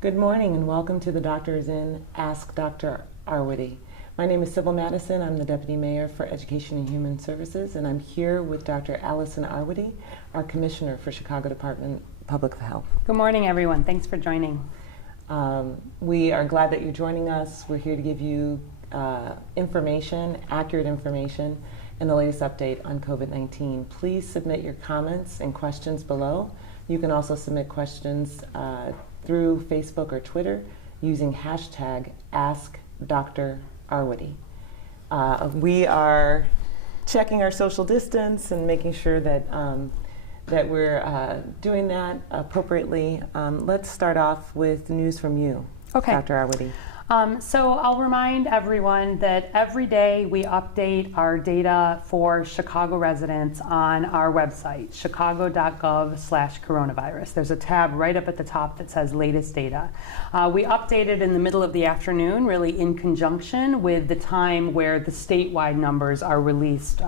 Good morning and welcome to the Doctors in Ask Dr. Arwady. My name is Sybil Madison. I'm the Deputy Mayor for Education and Human Services, and I'm here with Dr. Allison Arwady, our Commissioner for Chicago Department of Public Health. Good morning, everyone. Thanks for joining. We are glad that you're joining us. We're here to give you information, accurate information, and the latest update on COVID-19. Please submit your comments and questions below. You can also submit questions through Facebook or Twitter using hashtag AskDrArwady. We are checking our social distance and making sure that that we're doing that appropriately. Let's start off with news from you, Okay. Dr. Arwady. So I'll remind everyone that every day we update our data for Chicago residents on our website, chicago.gov/coronavirus. There's a tab right up at the top that says latest data. We update it in the middle of the afternoon, really in conjunction with the time where the statewide numbers are released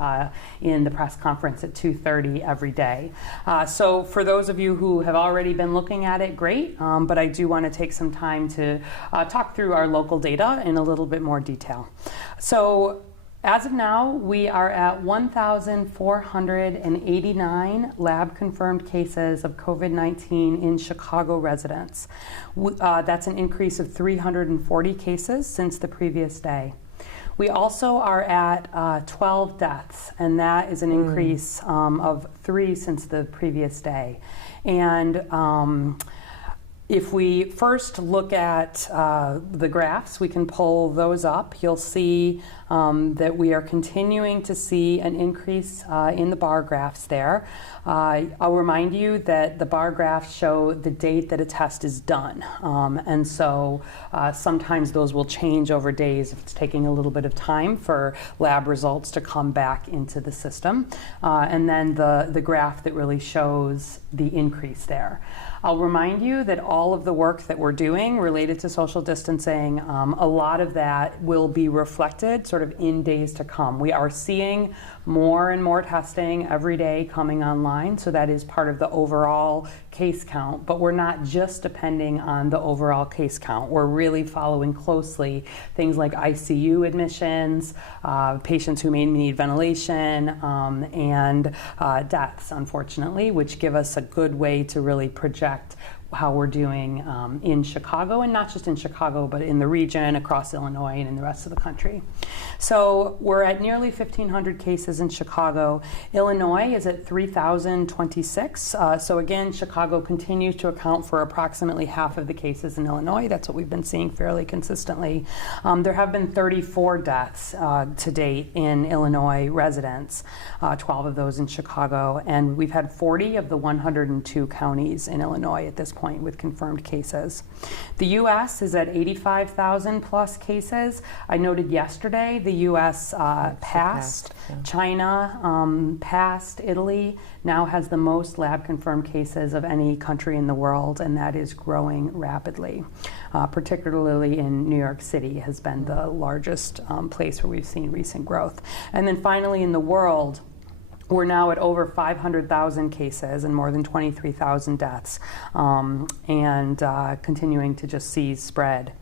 in the press conference at 2:30 every day. So for those of you who have already been looking at it, great, but I do want to take some time to talk through our local data in a little bit more detail. So as of now, we are at 1,489 lab-confirmed cases of COVID-19 in Chicago residents. That's an increase of 340 cases since the previous day. We also are at 12 deaths, and that is an increase of 3 since the previous day. And if we first look at the graphs, we can pull those up. You'll see that we are continuing to see an increase in the bar graphs there. I'll remind you that the bar graphs show the date that a test is done. And so sometimes those will change over days if it's taking a little bit of time for lab results to come back into the system. And then the graph that really shows the increase there. I'll remind you that all of the work that we're doing related to social distancing, a lot of that will be reflected sort of in days to come. We are seeing more and more testing every day coming online, so that is part of the overall case count, but we're not just depending on the overall case count. We're really following closely things like ICU admissions, patients who may need ventilation, and deaths, unfortunately, which give us a good way to really project how we're doing in Chicago, and not just in Chicago, but in the region, across Illinois, and in the rest of the country. So we're at nearly 1,500 cases in Chicago. Illinois is at 3,026. So again, Chicago continues to account for approximately half of the cases in Illinois. That's what we've been seeing fairly consistently. There have been 34 deaths to date in Illinois residents, 12 of those in Chicago, and we've had 40 of the 102 counties in Illinois at this point with confirmed cases. The U.S. is at 85,000 plus cases. I noted yesterday the U.S. passed China, passed Italy, now has the most lab confirmed cases of any country in the world, and that is growing rapidly. Particularly in New York City has been the largest place where we've seen recent growth. And then finally in the world, we're now at over 500,000 cases and more than 23,000 deaths, and continuing to just see spread.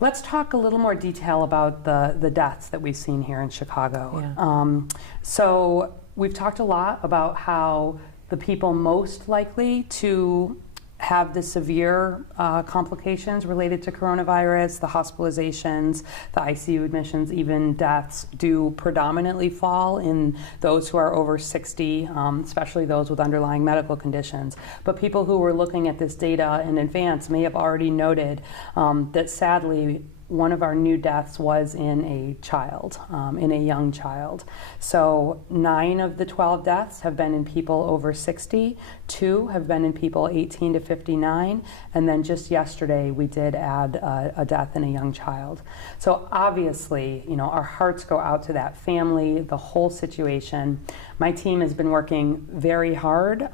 Let's talk a little more detail about the deaths that we've seen here in Chicago. Yeah. So we've talked a lot about how the people most likely to have the severe complications related to coronavirus, the hospitalizations, the ICU admissions, even deaths, do predominantly fall in those who are over 60, especially those with underlying medical conditions. But people who were looking at this data in advance may have already noted that sadly, one of our new deaths was in a child, in a young child. So 9 of the 12 deaths have been in people over 60, 2 have been in people 18 to 59, and then just yesterday we did add a death in a young child. So obviously, you know, our hearts go out to that family, the whole situation. My team has been working very hard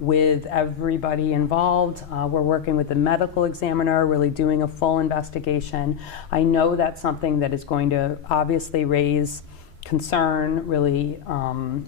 with everybody involved. We're working with the medical examiner, really doing a full investigation. I know that's something that is going to obviously raise concern really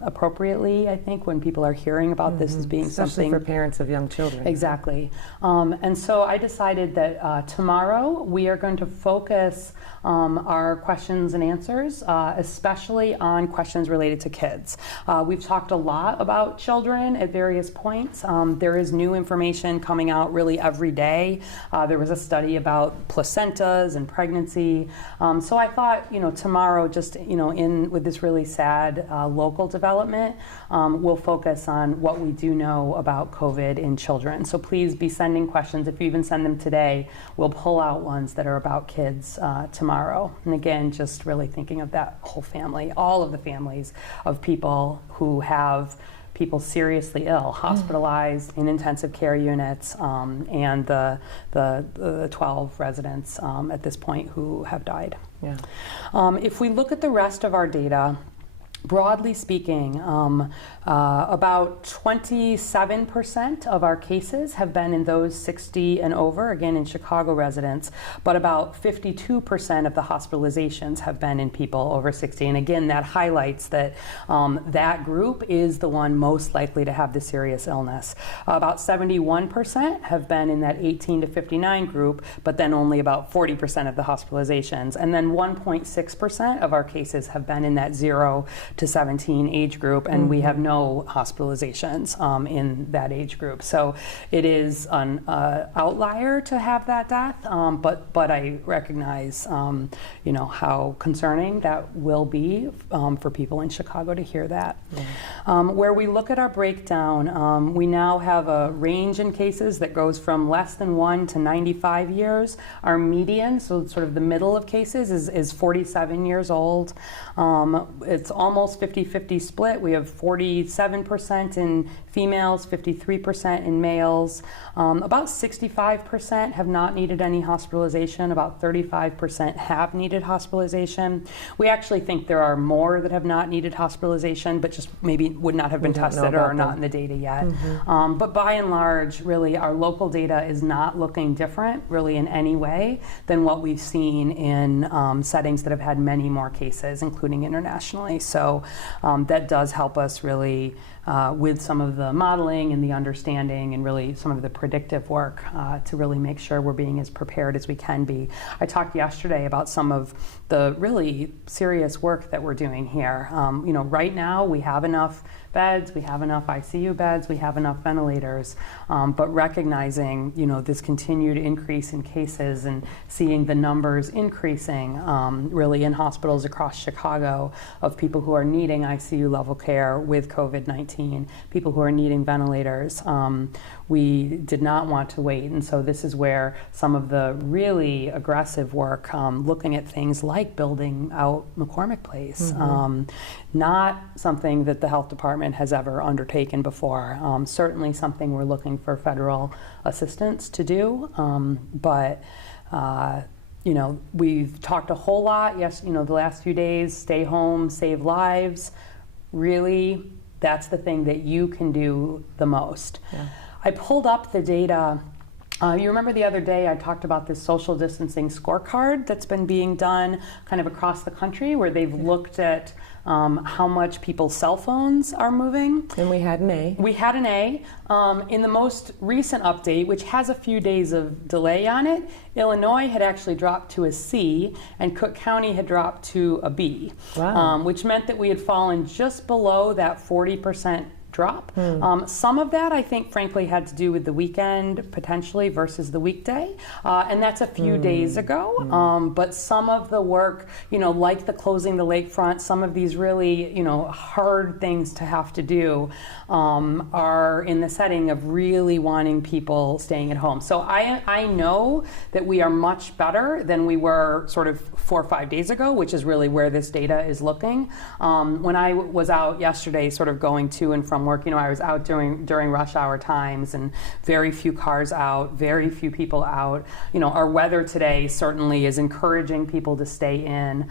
appropriately, I think, when people are hearing about this as being Especially something. for parents of young children. Exactly. And so I decided that tomorrow we are going to focus our questions and answers, especially on questions related to kids. We've talked a lot about children at various points. There is new information coming out really every day. There was a study about placentas and pregnancy. So I thought, tomorrow, just, with this really sad local development, we'll focus on what we do know about COVID in children. So please be sending questions. If you even send them today, we'll pull out ones that are about kids tomorrow. And again, just really thinking of that whole family, all of the families of people who have people seriously ill, hospitalized in intensive care units, and the 12 residents at this point who have died. Yeah. If we look at the rest of our data, broadly speaking, about 27% of our cases have been in those 60 and over, again in Chicago residents, but about 52% of the hospitalizations have been in people over 60. And again, that highlights that that group is the one most likely to have the serious illness. About 71% have been in that 18 to 59 group, but then only about 40% of the hospitalizations. And then 1.6% of our cases have been in that 0 to 17 age group, and we have no hospitalizations in that age group. So it is an outlier to have that death, but I recognize how concerning that will be for people in Chicago to hear that. Yeah. Where we look at our breakdown, we now have a range in cases that goes from less than 1 to 95 years. Our median, so sort of the middle of cases, is 47 years old. It's almost 50-50 split. We have 47% in females, 53% in males. About 65% have not needed any hospitalization. About 35% have needed hospitalization. We actually think there are more that have not needed hospitalization, but just maybe would not have been tested or are not in the data yet. But by and large, really, our local data is not looking different, really, in any way than what we've seen in settings that have had many more cases, including internationally. So that does help us really with some of the modeling and the understanding and really some of the predictive work to really make sure we're being as prepared as we can be. I talked yesterday about some of the really serious work that we're doing here. Right now we have enough beds, we have enough ICU beds, we have enough ventilators, but recognizing, this continued increase in cases and seeing the numbers increasing really in hospitals across Chicago of people who are needing ICU level care with COVID-19, people who are needing ventilators. We did not want to wait, and so this is where some of the really aggressive work, looking at things like building out McCormick Place, not something that the health department has ever undertaken before. Certainly something we're looking for federal assistance to do, but we've talked a whole lot, the last few days, stay home, save lives. Really, that's the thing that you can do the most. Yeah. I pulled up the data. You remember the other day I talked about this social distancing scorecard that's been being done kind of across the country, where they've looked at how much people's cell phones are moving. And we had an A. We had an A. In the most recent update, which has a few days of delay on it, Illinois had actually dropped to a C, and Cook County had dropped to a B, which meant that we had fallen just below that 40% drop. Some of that, I think, frankly, had to do with the weekend potentially versus the weekday, and that's a few days ago. But some of the work, like the closing the lakefront, some of these really, hard things to have to do are in the setting of really wanting people staying at home. So I know that we are much better than we were sort of 4 or 5 days ago, which is really where this data is looking. When I was out yesterday sort of going to and from work, I was out during rush hour times and very few cars out, very few people out. Our weather today certainly is encouraging people to stay in.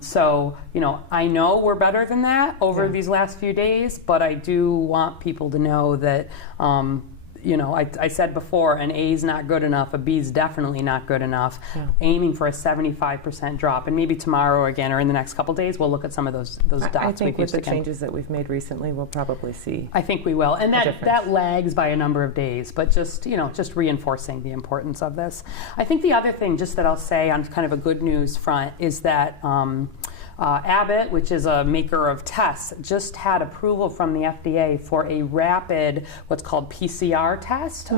So, I know we're better than that over these last few days, but I do want people to know that I said before, an A is not good enough, a B is definitely not good enough. Yeah. Aiming for a 75% drop, and maybe tomorrow again or in the next couple days, we'll look at some of those dots. I think with the changes that we've made recently, we'll probably see. I think we will, and that lags by a number of days, but just reinforcing the importance of this. I think the other thing, just that I'll say on kind of a good news front, is that Abbott, which is a maker of tests, just had approval from the FDA for a rapid, what's called PCR test,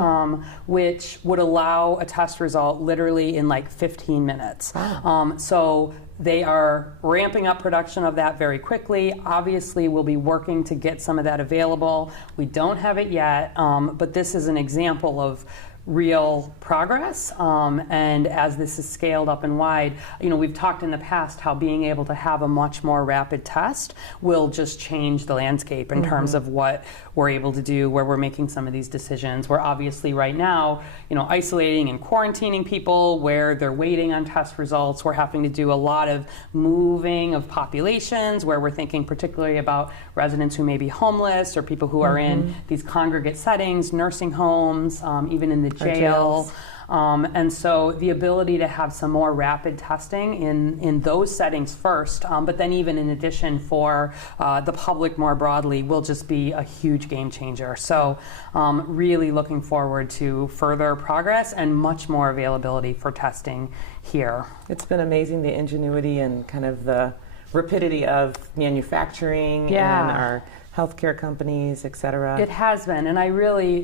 which would allow a test result literally in like 15 minutes. Wow. So they are ramping up production of that very quickly. Obviously, we'll be working to get some of that available. We don't have it yet, but this is an example of real progress, and as this is scaled up and wide, we've talked in the past how being able to have a much more rapid test will just change the landscape in terms of what we're able to do, where we're making some of these decisions. We're obviously right now, isolating and quarantining people where they're waiting on test results. We're having to do a lot of moving of populations where we're thinking particularly about residents who may be homeless or people who are in these congregate settings, nursing homes, even in the jail. And so the ability to have some more rapid testing in those settings first, but then even in addition for the public more broadly will just be a huge game changer. So really looking forward to further progress and much more availability for testing here. It's been amazing, the ingenuity and kind of the rapidity of manufacturing and our healthcare companies, et cetera. It has been, and I really,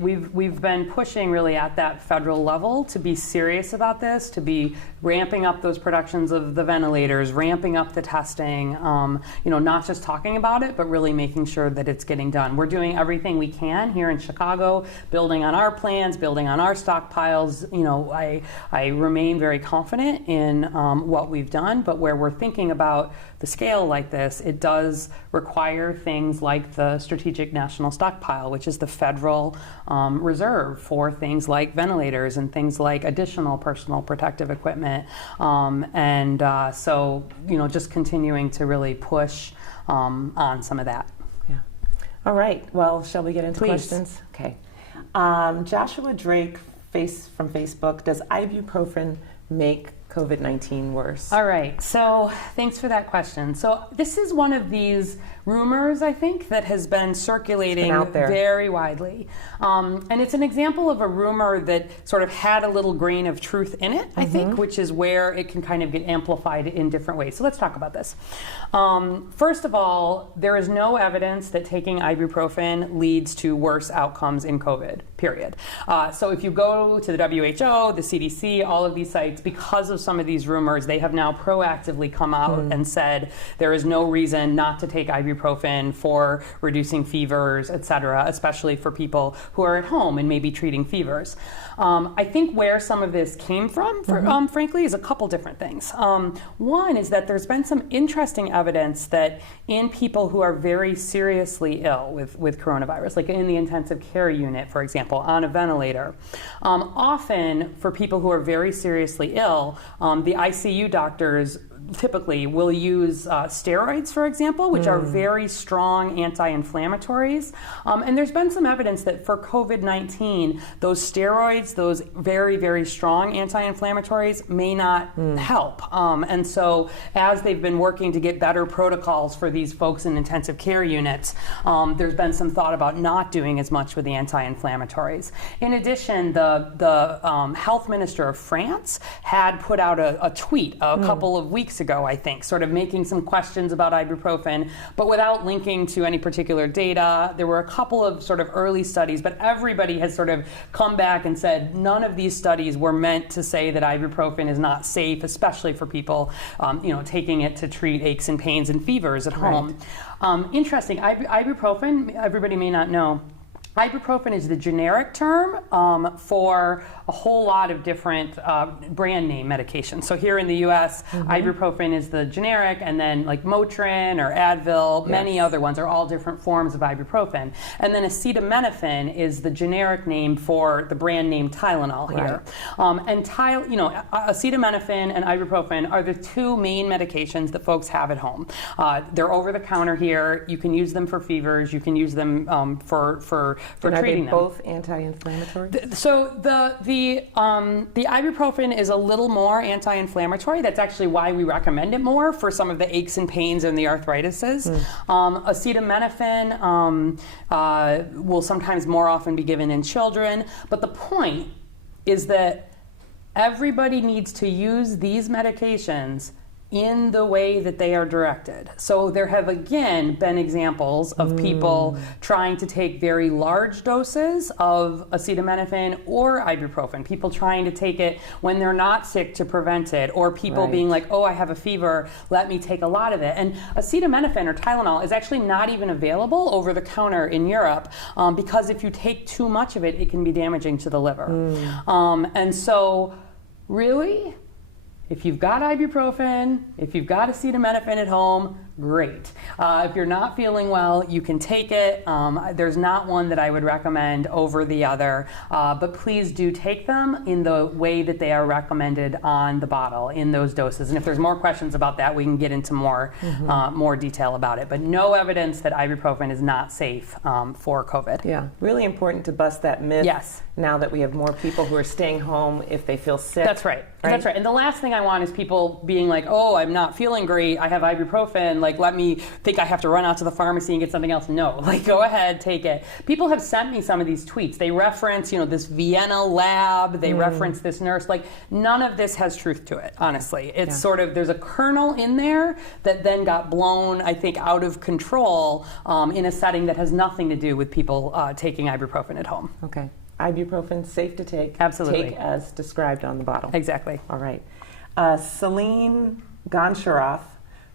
we've been pushing really at that federal level to be serious about this, to be ramping up those productions of the ventilators, ramping up the testing, not just talking about it, but really making sure that it's getting done. We're doing everything we can here in Chicago, building on our plans, building on our stockpiles. I remain very confident in what we've done, but where we're thinking about the scale like this, it does require things like the Strategic National Stockpile, which is the federal reserve for things like ventilators and things like additional personal protective equipment. So just continuing to really push on some of that. Yeah. All right. Well, shall we get into Please. questions? Okay. Joshua Drake from Facebook, does ibuprofen make COVID-19 worse? All right, so thanks for that question. So this is one of these rumors, I think, that has been circulating out there very widely. And it's an example of a rumor that sort of had a little grain of truth in it, I think, which is where it can kind of get amplified in different ways. So let's talk about this. First of all, there is no evidence that taking ibuprofen leads to worse outcomes in COVID, period. So if you go to the WHO, the CDC, all of these sites, because of some of these rumors, they have now proactively come out and said there is no reason not to take ibuprofen for reducing fevers, et cetera, especially for people who are at home and maybe treating fevers. I think where some of this came from, frankly, is a couple different things. One is that there's been some interesting evidence that in people who are very seriously ill with coronavirus, like in the intensive care unit, for example, on a ventilator, often for people who are very seriously ill, the ICU doctors typically will use steroids, for example, which are very strong anti-inflammatories. And there's been some evidence that for COVID-19, those steroids, those very, very strong anti-inflammatories may not help. And so as they've been working to get better protocols for these folks in intensive care units, there's been some thought about not doing as much with the anti-inflammatories. In addition, the health minister of France had put out a tweet a couple of weeks ago, I think, sort of making some questions about ibuprofen, but without linking to any particular data. There were a couple of sort of early studies, but everybody has sort of come back and said none of these studies were meant to say that ibuprofen is not safe, especially for people, taking it to treat aches and pains and fevers at home. Interesting, ibuprofen, everybody may not know, ibuprofen is the generic term for a whole lot of different brand name medications. So here in the US, ibuprofen is the generic, and then like Motrin or Advil, many other ones are all different forms of ibuprofen. And then acetaminophen is the generic name for the brand name Tylenol here. And acetaminophen and ibuprofen are the two main medications that folks have at home. They're over the counter here. You can use them for fevers. You can use them for and treating them. Are they both anti-inflammatory? So the ibuprofen is a little more anti-inflammatory. That's actually why we recommend it more for some of the aches and pains and the arthritises. Acetaminophen will sometimes more often be given in children, but the point is that everybody needs to use these medications in the way that they are directed. So there have again been examples of people trying to take very large doses of acetaminophen or ibuprofen, people trying to take it when they're not sick to prevent it, or people being like, oh, I have a fever, let me take a lot of it. And acetaminophen or Tylenol is actually not even available over the counter in Europe because if you take too much of it, it can be damaging to the liver. And so really, if you've got ibuprofen, if you've got acetaminophen at home, great. If you're not feeling well, you can take it. There's not one that I would recommend over the other, but please do take them in the way that they are recommended on the bottle in those doses. And if there's more questions about that, we can get into more detail about it. But no evidence that ibuprofen is not safe for COVID. Yeah, really important to bust that myth. Yes. Now that we have more people who are staying home if they feel sick. That's right. That's right. And the last thing I want is people being like, oh, I'm not feeling great, I have ibuprofen, like let me think I have to run out to the pharmacy and get something else. No, like go ahead, take it. People have sent me some of these tweets. They reference, this Vienna lab, they reference this nurse. Like none of this has truth to it, honestly. It's sort of, there's a kernel in there that then got blown, I think, out of control in a setting that has nothing to do with people taking ibuprofen at home. Okay. Ibuprofen, safe to take. Absolutely. Take as described on the bottle. Exactly. All right. Celine Goncharoff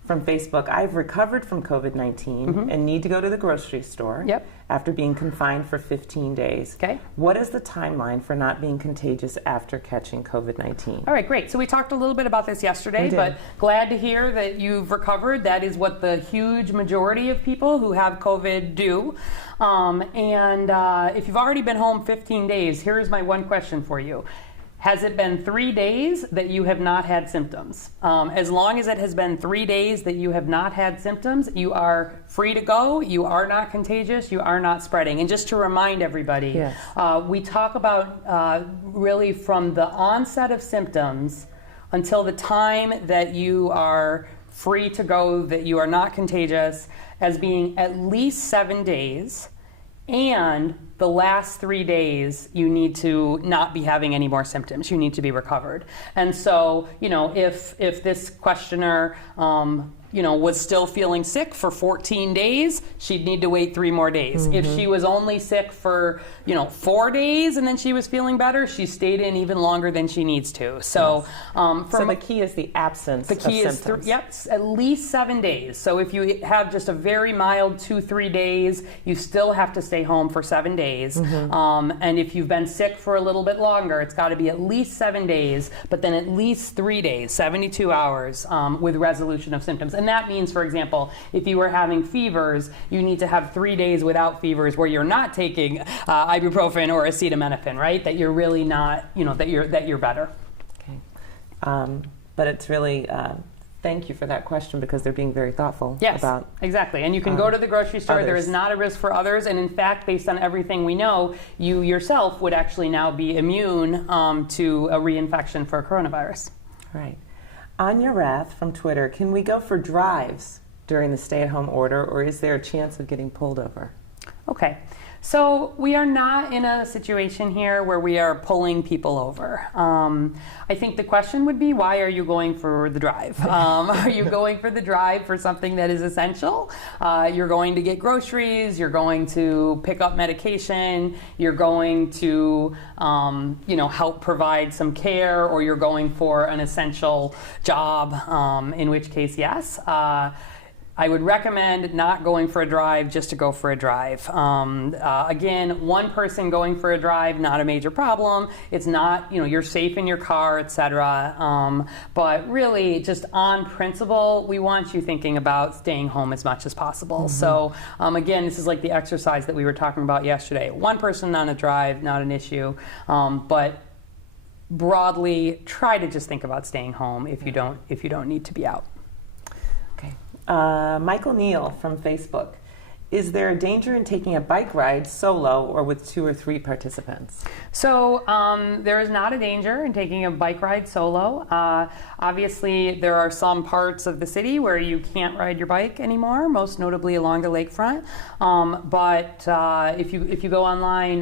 from Facebook. I've recovered from COVID-19 and need to go to the grocery store after being confined for 15 days. Okay. What is the timeline for not being contagious after catching COVID-19? All right, great. So we talked a little bit about this yesterday, but glad to hear that you've recovered. That is what the huge majority of people who have COVID do. If you've already been home 15 days, here's my one question for you. Has it been 3 days that you have not had symptoms? As long as it has been 3 days that you have not had symptoms, you are free to go, you are not contagious, you are not spreading. And just to remind everybody, we talk about really from the onset of symptoms until the time that you are free to go, that you are not contagious, as being at least 7 days. And the last 3 days, you need to not be having any more symptoms. You need to be recovered. And so, if this questioner, was still feeling sick for 14 days, she'd need to wait 3 more days. If she was only sick for, 4 days and then she was feeling better, she stayed in even longer than she needs to. So, so the key is the absence of symptoms. The key is, at least 7 days. So if you have just a very mild 2-3 days, you still have to stay home for 7 days. And if you've been sick for a little bit longer, it's got to be at least 7 days, but then at least 3 days, 72 hours with resolution of symptoms. And that means, for example, if you were having fevers, you need to have 3 days without fevers where you're not taking ibuprofen or acetaminophen, right? That you're really not, that you're better. Okay. But it's really, thank you for that question because they're being very thoughtful about. Exactly. And you can go to the grocery store. Others. There is not a risk for others. And in fact, based on everything we know, you yourself would actually now be immune to a reinfection for coronavirus. Right. Anya Rath from Twitter, can we go for drives during the stay-at-home order, or is there a chance of getting pulled over? Okay. So we are not in a situation here where we are pulling people over. I think the question would be, why are you going for the drive? Are you going for the drive for something that is essential? You're going to get groceries, you're going to pick up medication, you're going to help provide some care, or you're going for an essential job, in which case, yes. I would recommend not going for a drive just to go for a drive. Again, one person going for a drive, not a major problem. It's not, you're safe in your car, etc. But really, just on principle, we want you thinking about staying home as much as possible. So again, this is like the exercise that we were talking about yesterday. One person on a drive, not an issue. But broadly, try to just think about staying home if you don't need to be out. Michael Neal from Facebook. is there a danger in taking a bike ride solo or with 2 or 3 participants? So there is not a danger in taking a bike ride solo. Obviously, there are some parts of the city where you can't ride your bike anymore, most notably along the lakefront. But if you go online,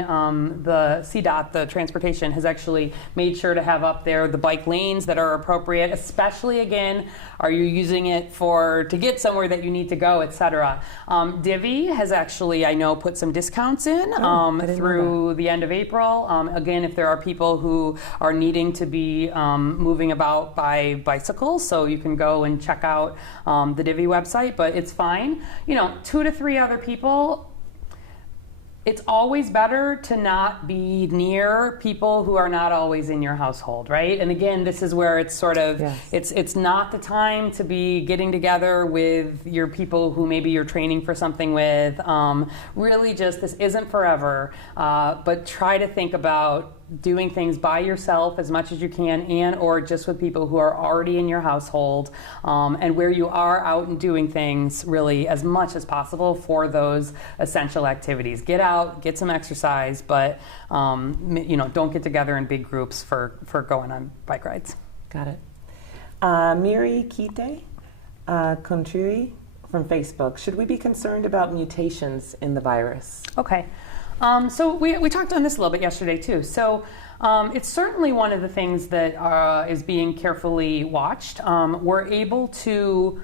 the CDOT, the transportation, has actually made sure to have up there the bike lanes that are appropriate, especially, again, are you using it to get somewhere that you need to go, etc. Divvy has actually, I know, put some discounts in through the end of April. Again, if there are people who are needing to be moving about by bicycle, so you can go and check out the Divvy website, but it's fine. 2 to 3 other people. It's always better to not be near people who are not always in your household, right? And again, this is where it's sort of, it's not the time to be getting together with your people who maybe you're training for something with. Really just, this isn't forever, but try to think about doing things by yourself as much as you can, and or just with people who are already in your household, and where you are out and doing things really as much as possible for those essential activities. Get out, get some exercise, but don't get together in big groups for going on bike rides. Got it. Miri Kite Contriri from Facebook. Should we be concerned about mutations in the virus? Okay. So we talked on this a little bit yesterday too. So it's certainly one of the things that is being carefully watched. We're able to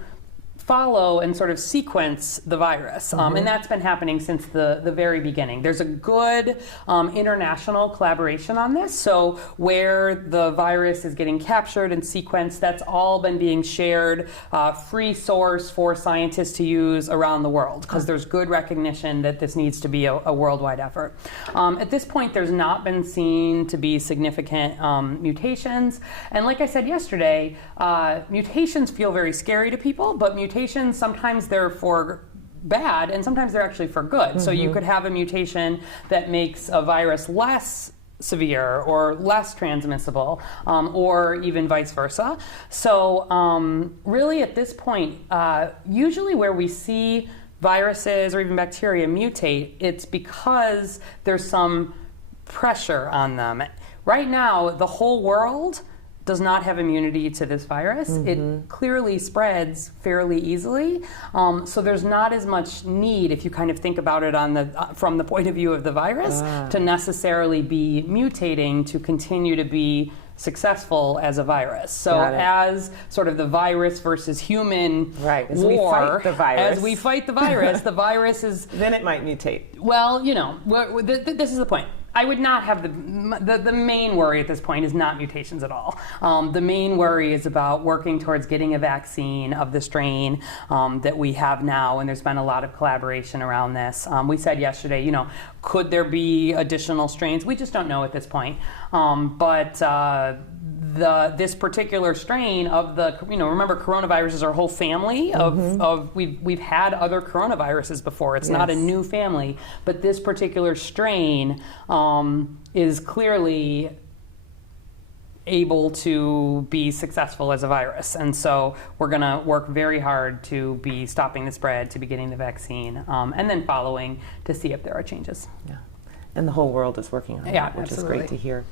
follow and sort of sequence the virus. And that's been happening since the very beginning. There's a good international collaboration on this. So where the virus is getting captured and sequenced, that's all been being shared, free source for scientists to use around the world, because there's good recognition that this needs to be a worldwide effort. At this point, there's not been seen to be significant mutations. And like I said yesterday, mutations feel very scary to people, but mutations, sometimes they're for bad and sometimes they're actually for good. So you could have a mutation that makes a virus less severe or less transmissible, or even vice versa. So really at this point, usually where we see viruses or even bacteria mutate, it's because there's some pressure on them. Right now, the whole world does not have immunity to this virus. It clearly spreads fairly easily. So there's not as much need, if you kind of think about it from the point of view of the virus, to necessarily be mutating to continue to be successful as a virus. So as sort of the virus versus human war, as we fight the virus, the virus is... Then it might mutate. Well, this is the point. I would not have the main worry at this point is not mutations at all. The main worry is about working towards getting a vaccine of the strain that we have now, and there's been a lot of collaboration around this. We said yesterday, could there be additional strains? We just don't know at this point. But this particular strain of remember coronaviruses are a whole family of we've had other coronaviruses before. It's not a new family, but this particular strain is clearly able to be successful as a virus. And so we're going to work very hard to be stopping the spread, to be getting the vaccine, and then following to see if there are changes. Yeah. And the whole world is working on that, which is great to hear.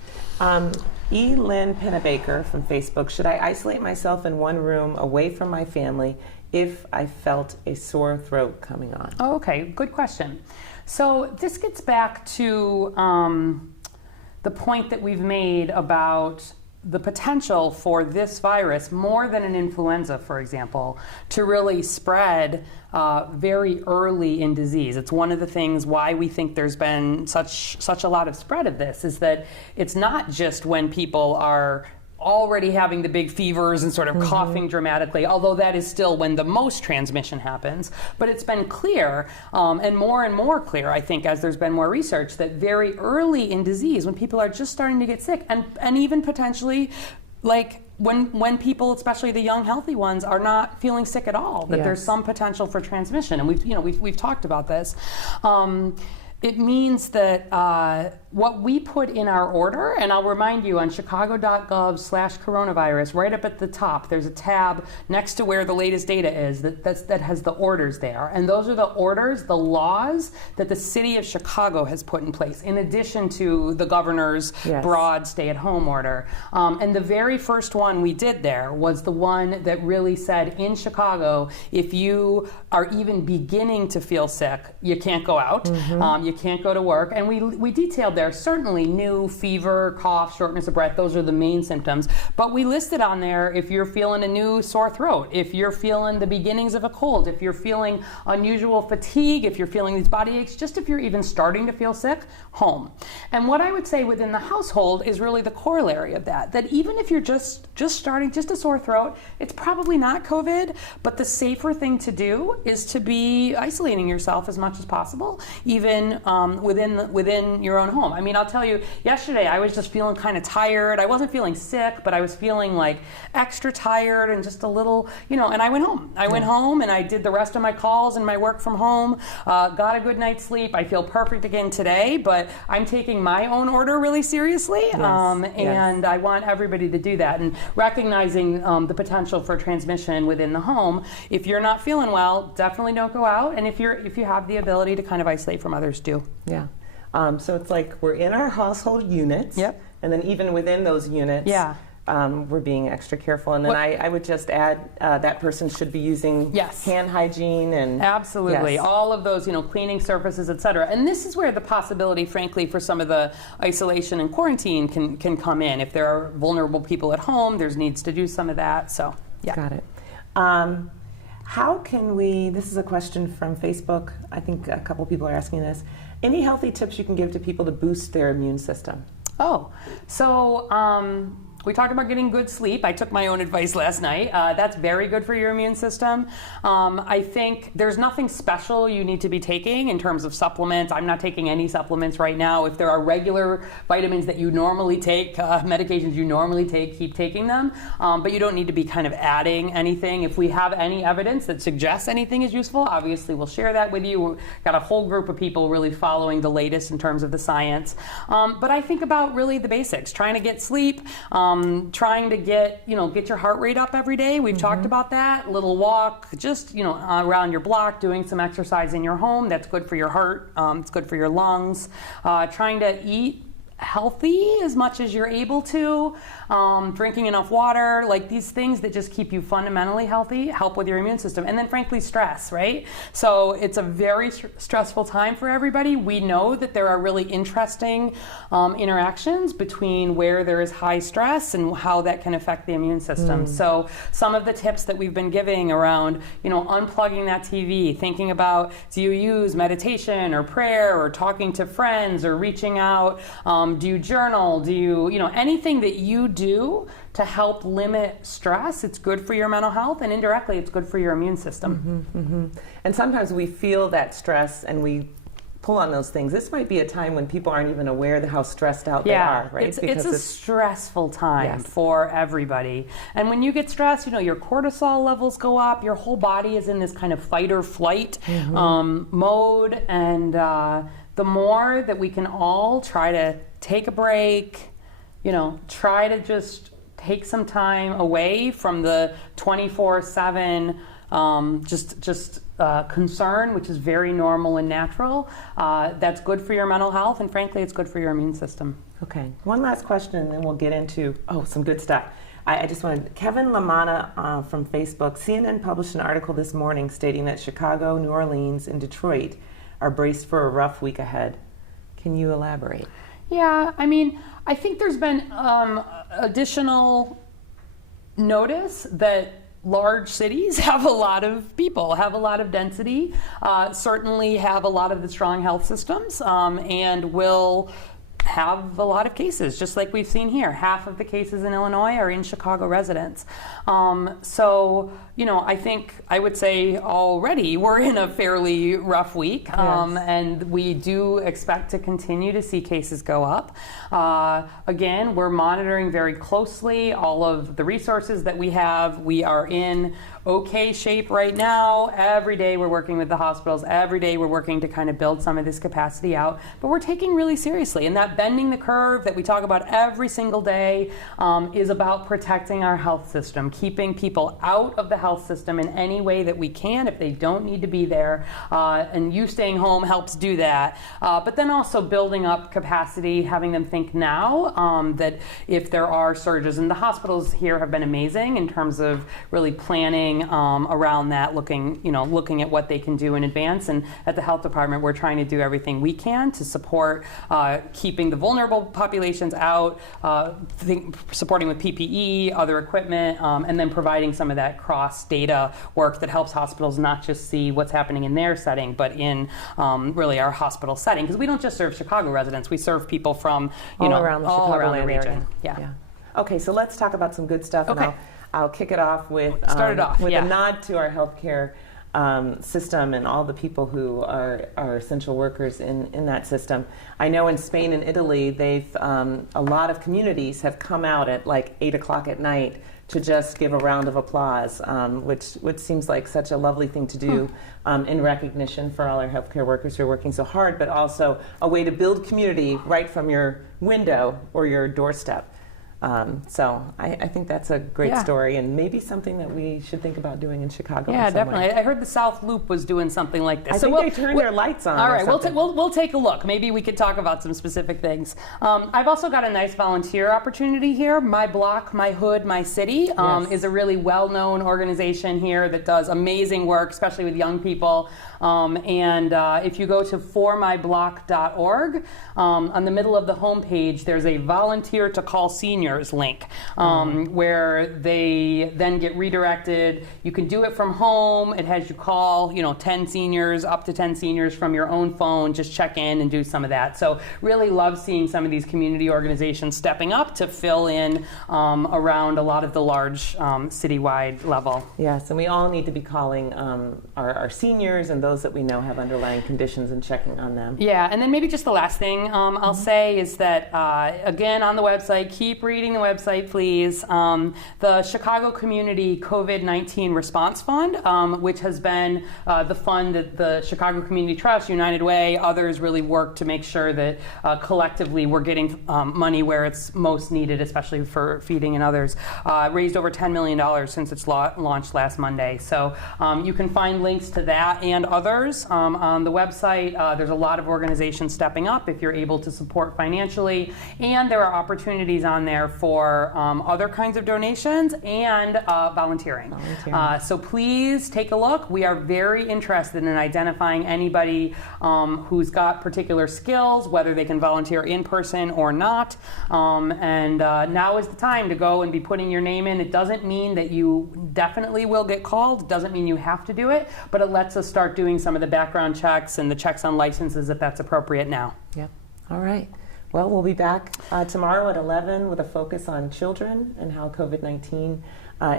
E. Lynn Pennebaker from Facebook. Should I isolate myself in one room away from my family if I felt a sore throat coming on? Oh, okay. Good question. So this gets back to the point that we've made about the potential for this virus, more than an influenza, for example, to really spread very early in disease. It's one of the things why we think there's been such a lot of spread of this, is that it's not just when people are already having the big fevers and sort of coughing dramatically, although that is still when the most transmission happens. But it's been clear, and more clear, I think, as there's been more research, that very early in disease, when people are just starting to get sick, and even potentially, like when people, especially the young, healthy ones, are not feeling sick at all, that there's some potential for transmission. And we've talked about this. It means that what we put in our order, and I'll remind you on chicago.gov/coronavirus, right up at the top, there's a tab next to where the latest data is that has the orders there. And those are the orders, the laws that the city of Chicago has put in place, in addition to the governor's broad stay-at-home order. And the very first one we did there was the one that really said, in Chicago, if you are even beginning to feel sick, you can't go out, you can't go to work. And we detailed there certainly new fever, cough, shortness of breath. Those are the main symptoms. But we listed on there if you're feeling a new sore throat, if you're feeling the beginnings of a cold, if you're feeling unusual fatigue, if you're feeling these body aches, just if you're even starting to feel sick, home. And what I would say within the household is really the corollary of that even if you're just starting, just a sore throat, it's probably not COVID, but the safer thing to do is to be isolating yourself as much as possible, even within your own home. I mean, I'll tell you, yesterday I was just feeling kind of tired. I wasn't feeling sick, but I was feeling like extra tired and just a little, and I went home. I went home and I did the rest of my calls and my work from home, got a good night's sleep. I feel perfect again today, but I'm taking my own order really seriously, and I want everybody to do that. And recognizing the potential for transmission within the home, if you're not feeling well, definitely don't go out. And if you have the ability to kind of isolate from others, do. Yeah. So it's like we're in our household units, and then even within those units, we're being extra careful. And then I would just add that person should be using hand hygiene and absolutely all of those, cleaning surfaces, etc. And this is where the possibility, frankly, for some of the isolation and quarantine can come in. If there are vulnerable people at home, there's needs to do some of that. So got it. How can we? This is a question from Facebook. I think a couple people are asking this. Any healthy tips you can give to people to boost their immune system? We talked about getting good sleep. I took my own advice last night. That's very good for your immune system. I think there's nothing special you need to be taking in terms of supplements. I'm not taking any supplements right now. If there are regular vitamins that you normally take, medications you normally take, keep taking them. But you don't need to be kind of adding anything. If we have any evidence that suggests anything is useful, obviously we'll share that with you. We've got a whole group of people really following the latest in terms of the science. But I think about really the basics, trying to get sleep, trying to get your heart rate up every day. We've talked about that. Little walk, just around your block, doing some exercise in your home. That's good for your heart. It's good for your lungs. Trying to eat healthy as much as you're able to, drinking enough water, like these things that just keep you fundamentally healthy, help with your immune system. And then frankly, stress, right? So it's a very stressful time for everybody. We know that there are really interesting interactions between where there is high stress and how that can affect the immune system. So some of the tips that we've been giving around, unplugging that TV, thinking about, do you use meditation or prayer or talking to friends or reaching out? Do you journal? Do you, anything that you do to help limit stress? It's good for your mental health, and indirectly, it's good for your immune system. And sometimes we feel that stress and we pull on those things. This might be a time when people aren't even aware of how stressed out they are, right? It's a stressful time for everybody. And when you get stressed, your cortisol levels go up, your whole body is in this kind of fight or flight mode, and the more that we can all try to take a break, try to just take some time away from the 24/7 concern, which is very normal and natural. That's good for your mental health, and frankly, it's good for your immune system. Okay, one last question, and then we'll get into some good stuff. I just wanted, Kevin Lamana from Facebook, CNN published an article this morning stating that Chicago, New Orleans, and Detroit are braced for a rough week ahead. Can you elaborate? Yeah, I think there's been additional notice that large cities have a lot of people, have a lot of density, certainly have a lot of the strong health systems, and will have a lot of cases, just like we've seen here. Half of the cases in Illinois are in Chicago residents. So, I think I would say already we're in a fairly rough week, and we do expect to continue to see cases go up. Again, we're monitoring very closely all of the resources that we have. We are in okay shape right now. Every day we're working with the hospitals. Every day we're working to kind of build some of this capacity out, but we're taking really seriously. And that that bending the curve that we talk about every single day is about protecting our health system, keeping people out of the health system in any way that we can if they don't need to be there. And you staying home helps do that. But then also building up capacity, having them think now that if there are surges, and the hospitals here have been amazing in terms of really planning around that, looking at what they can do in advance. And at the health department, we're trying to do everything we can to support keeping the vulnerable populations out, supporting with PPE, other equipment, and then providing some of that cross-data work that helps hospitals not just see what's happening in their setting, but in really our hospital setting. Because we don't just serve Chicago residents, we serve people from all around the Chicago region. Area. Yeah. Okay, so let's talk about some good stuff. Okay. And I'll kick it off with a nod to our healthcare system and all the people who are essential workers in that system. I know in Spain and Italy, they've a lot of communities have come out at like 8 o'clock at night to just give a round of applause, which seems like such a lovely thing to do in recognition for all our healthcare workers who are working so hard, but also a way to build community right from your window or your doorstep. So I think that's a great story, and maybe something that we should think about doing in Chicago. Yeah, in some definitely. way. I heard the South Loop was doing something like this. I think they turned their lights on. All right, or we'll take a look. Maybe we could talk about some specific things. I've also got a nice volunteer opportunity here. My Block, My Hood, My City is a really well-known organization here that does amazing work, especially with young people. And if you go to formyblock.org, on the middle of the homepage, there's a volunteer to call seniors link where they then get redirected. You can do it from home. It has you call, 10 seniors, up to 10 seniors from your own phone. Just check in and do some of that. So really love seeing some of these community organizations stepping up to fill in around a lot of the large citywide level. Yes, and we all need to be calling our seniors and those that we know have underlying conditions and checking on them. Yeah, and then maybe just the last thing I'll say is that, again, on the website, keep reading the website, please. The Chicago Community COVID-19 Response Fund, which has been the fund that the Chicago Community Trust, United Way, others really work to make sure that collectively we're getting money where it's most needed, especially for feeding and others. Raised over $10 million since its launched last Monday. So you can find links to that and others on the website. There's a lot of organizations stepping up if you're able to support financially, and there are opportunities on there for other kinds of donations and volunteering. So please take a look. We are very interested in identifying anybody who's got particular skills, whether they can volunteer in person or not. And now is the time to go and be putting your name in. It doesn't mean that you definitely will get called. It doesn't mean you have to do it, but it lets us start doing some of the background checks and the checks on licenses if that's appropriate now. Yep. All right. Well, we'll be back tomorrow at 11 with a focus on children and how COVID-19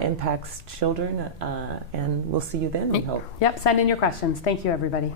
impacts children, and we'll see you then, we hope. Yep, send in your questions. Thank you, everybody.